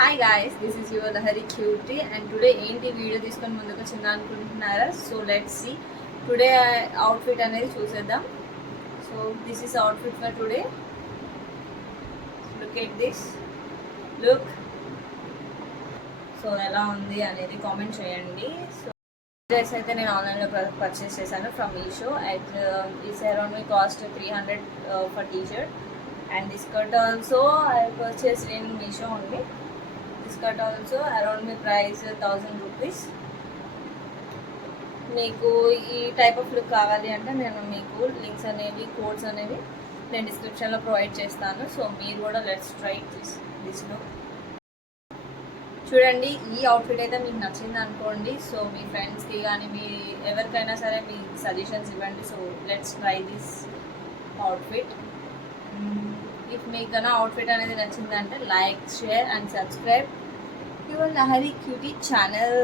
Hi guys, this is your Lahari cutie and today ఏంటి వీడియో తీసుకొని ముందుకు వచ్చిందా అనుకుంటున్నారా? So let's see today outfit అనేది చూసేద్దాం. So this is outfit for today. Look at this look. So ఎలా ఉంది అనేది కామెంట్ చేయండి. సో డ్రెస్ అయితే నేను ఆన్లైన్లో పర్చేస్ చేశాను from Meesho. At is around my cost 300 for t-shirt and this skirt also I purchased in Meesho only. This skirt also around my price 1000 rupees. మీకు ఈ టైప్ ఆఫ్ లుక్ కావాలి అంటే నేను మీకు లింక్స్ అనేవి కోడ్స్ అనేవి నేను డిస్క్రిప్షన్లో ప్రొవైడ్ చేస్తాను. సో మీరు కూడా లెట్స్ ట్రై దిస్ లుక్. చూడండి, ఈ అవుట్ఫిట్ అయితే మీకు నచ్చింది అనుకోండి. సో మీ ఫ్రెండ్స్కి కానీ మీ ఎవరికైనా సరే మీ సజెషన్స్ ఇవ్వండి. So let's try this outfit. If మీకు కన్నా అవుట్ఫిట్ అనేది నచ్చిందంటే like, share and subscribe your Lahari cutie channel.